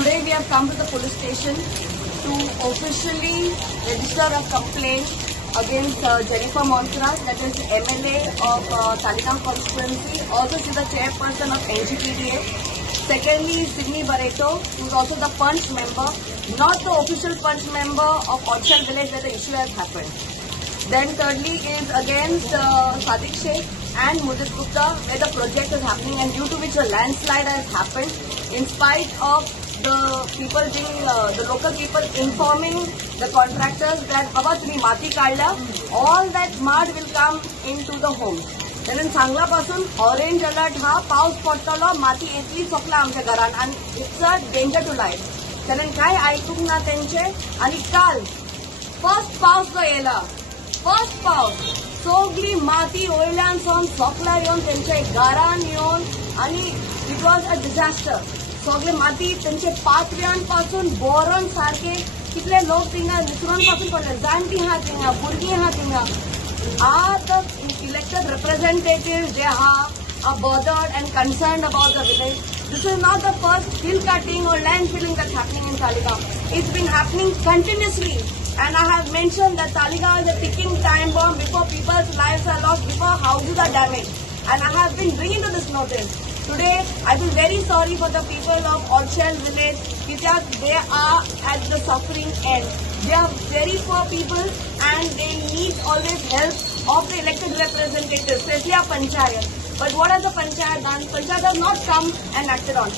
Today we have come to the police station to officially register a complaint against Jennifer Monserrat, that is MLA of Talegaon constituency. Also she is the chairperson of NGPDA. Secondly, Sydney Barreto, who is also the punch member, not the official punch member of Odshell village where the issue has happened. Then thirdly is against Sadiq Sheikh and Mujit Gupta, where the project is happening and due to which a landslide has happened, in spite of the people being, the local people informing the contractors that Baba तुम्ही माती काढला, all that mud will come into the home. कारण सांगलापासून orange alert हा पाऊस पडतलो, माती येतली चोकला आमच्या घरान आणि it's a danger to life. कारण काय ऐकूक ना त्यांचे. आणि काल फर्स्ट पाऊस जो येला, फर्स्ट पाऊस सगळी माती वयल्यान सावन चोकला येवन त्यांच्या घरान येवन आणि इट वॉज अ डिझास्टर. सगळे माती त्यांचे पातव्यांपासून बोरण सारखे कितले लोक थिंगा निसरून पासून पडले, जाणटी हा थिंगा, भुरगीं हा थिंगा. The elected representatives, they are bothered and concerned about the village. This is not the first hill cutting or land filling that's happening in Talegaon. It's been happening continuously. And I have mentioned that Talegaon is a ticking time bomb before people's lives are lost, before houses are damaged. And I have been bringing to this notice. Today, I feel very sorry for the people of Odshell village because they are at the suffering end. They are very poor people and they need always help of the elected representatives, especially our panchayat. But what has the panchayat done? Panchayat has not come and acted on.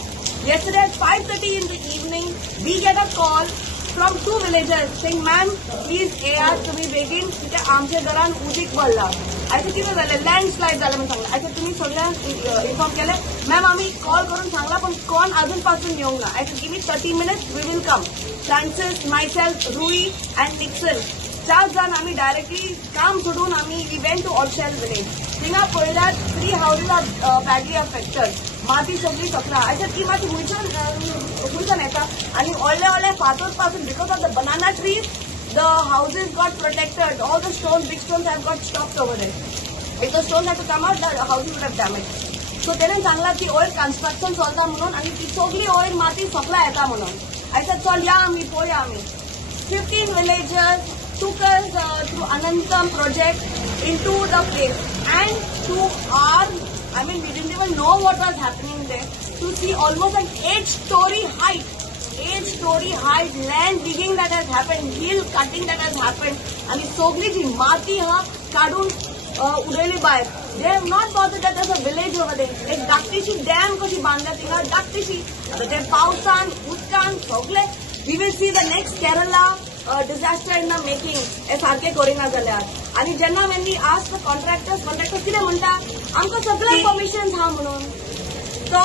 Yesterday at 5:30 in the evening, we get a call from two villagers saying, "Ma'am, please AR तुम्ही बेगीन तिथे आमच्या घरान उदीक पडला." I said किती झालं, landslide झालं म्हणून सांगलं. I said तुम्ही सगळ्यांना इन्फॉर्म केलं. मॅम आम्ही कॉल करून सांगला पण कोण अजूनपासून येऊ ना. I said give me 30 minutes, we will come. Francis, myself, Rui and Nixon, 4 जण आम्ही डायरेक्टली काम सोडून आम्ही we went to Odshell village. थिंगा पळयल्यात 3 houses are badly affected. माती सगळी चकरा. I said की माती हुंयच्यान येता आणि व्हडले फातर पासून because of the banana trees the houses got protected. All the stones, big stones have got stopped over there. If the stones had to come out, the houses would have damaged. So तेणेन सांगला की oil construction चलता म्हणून आणि ती सगळी oil माती सकला येता म्हणून. I said चल या आम्ही पळया आम्ही. 15 villagers took us through Anantam project into the place and to our, I mean we didn't even know what was happening there, to see almost an 8-story height. 8-story height land digging that has happened, hill cutting that has happened, आणि सगळी जी माती हा काढून उडयली बाहेर. They have not bothered that there's a village over there. एक धाकटीशी dam कशी बांधल्या तिका, धाकटीशी. आता ते पावसान, उदकान सगळे. We will see the next Kerala disaster in the making. हे सारखे करिना जाल्यार. आणि जेन्ना when we ask the contractors कितें म्हणटा, आमकां सगळ्यांक परमिशन हा म्हणून. तो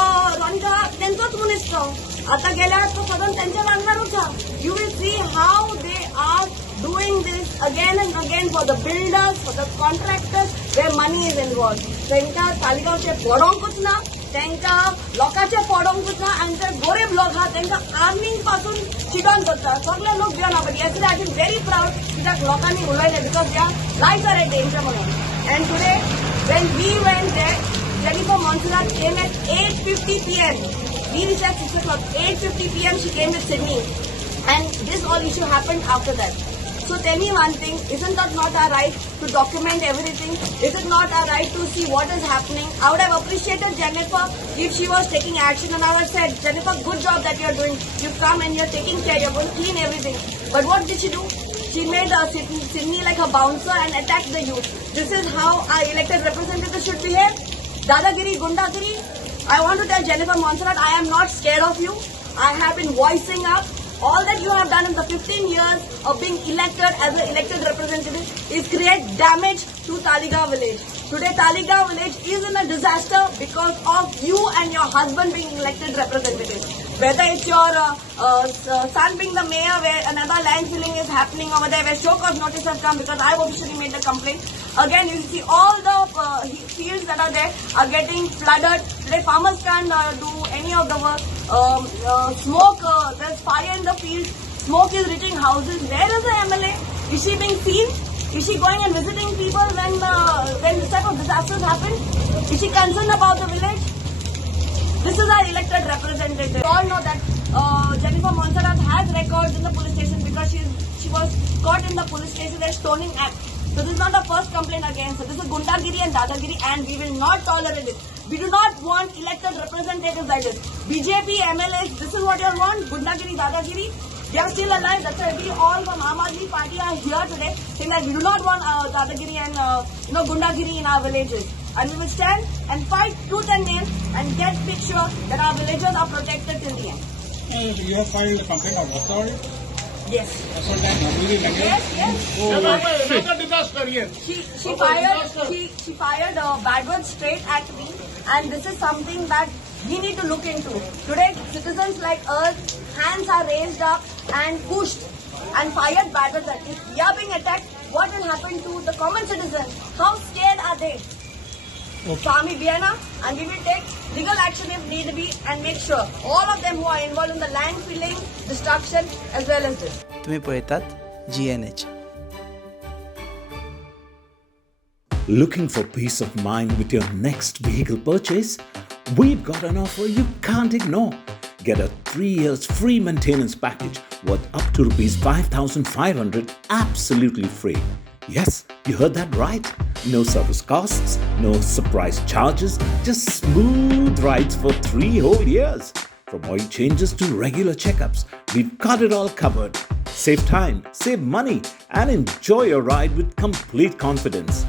आमकां तेंचोच मनीस तो. आता गेल्यार तो सगळं त्यांच्या वांगडारूच हा. You will see how they are doing this again and again for the builders, for the contractors, where money is involved. त्यांका तालिगांवचे पडोंकूच ना, त्यांका लोकांचे पडोंकूच ना आणि ते गरीब लोक हा त्यांका आर्निंग पासून चिडोन करता. सगळे लोक भिवन आपण. Yesterday I feel very proud कित्याक लोकांनी उलयले because their lives are at danger म्हणून. And today when we went there, Jennifer Monserrat came at 8:50 p.m. We reached at 6 o'clock. 8:50 p.m. she came with Sydney. And this all issue happened after that. So tell me one thing, isn't that not our right to document everything? Is it not our right to see what is happening? I would have appreciated Jennifer if she was taking action and I would have said, Jennifer, good job that you're doing. You've come and you're taking care, you're going to clean everything. But what did she do? She made Sydney like a bouncer and attacked the youth. This is how our elected representatives should behave. Dadagiri, Gundagiri. I want to tell Jennifer Monserrat, I am not scared of you. I have been voicing up. All that you have done in the 15 years of being elected as an elected representative is create damage to Talegaon village. Today Talegaon village is in a disaster because of you and your husband being elected representative. Whether it's your son being the mayor where another land filling is happening over there, where show cause notice has come because I've officially made the complaint. Again, you see all the fields that are there are getting flooded. Today farmers can't do any of the work. Smoke, there's fire in the field. Smoke is reaching houses. Where is the MLA? Is she being seen? Is she going and visiting people when this type of disasters happen? Is she concerned about the village? This is our elected representative. We all know that afterwards in the police station because she was caught in the police station as stoning act. So this is not the first complaint against her. This is Gundagiri and Dadagiri, and we will not tolerate it. We do not want elected representatives like this. BJP, MLAs, this is what you want? Gundagiri, Dadagiri? They are still alive. That's why we all from Aam Aadmi Party are here today saying that we do not want Dadagiri and Gundagiri in our villages. And we will stand and fight tooth and nail and make sure that our villages are protected till the end. You have filed a complaint of assault? Yes. Assault and robbery like Yes, yes. Another disaster here. She fired bad words straight at me, and this is something that we need to look into. Today, citizens like us, hands are raised up and pushed and fired bad words at us. If we are being attacked, what will happen to the common citizens? How scared are they? So Army Vienna, and we will take legal action if need be and make sure all of them who are involved in the land filling, destruction as well as this. तुम्ही पळयतात GNH. Looking for peace of mind with your next vehicle purchase? We've got an offer you can't ignore. Get a 3 years free maintenance package worth up to Rs 5,500 absolutely free. Yes, you heard that right. No service costs, no surprise charges, just smooth rides for 3 whole years. From oil changes to regular checkups, we've got it all covered. Save time, save money, and enjoy your ride with complete confidence.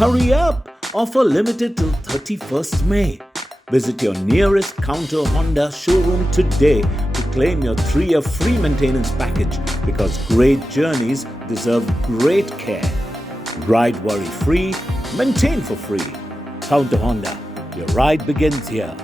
Hurry up! Offer limited till 31st May. Visit your nearest Counter Honda showroom today to claim your 3-year free maintenance package, because great journeys deserve great care. Ride worry-free, maintain for free. Counter Honda, your ride begins here.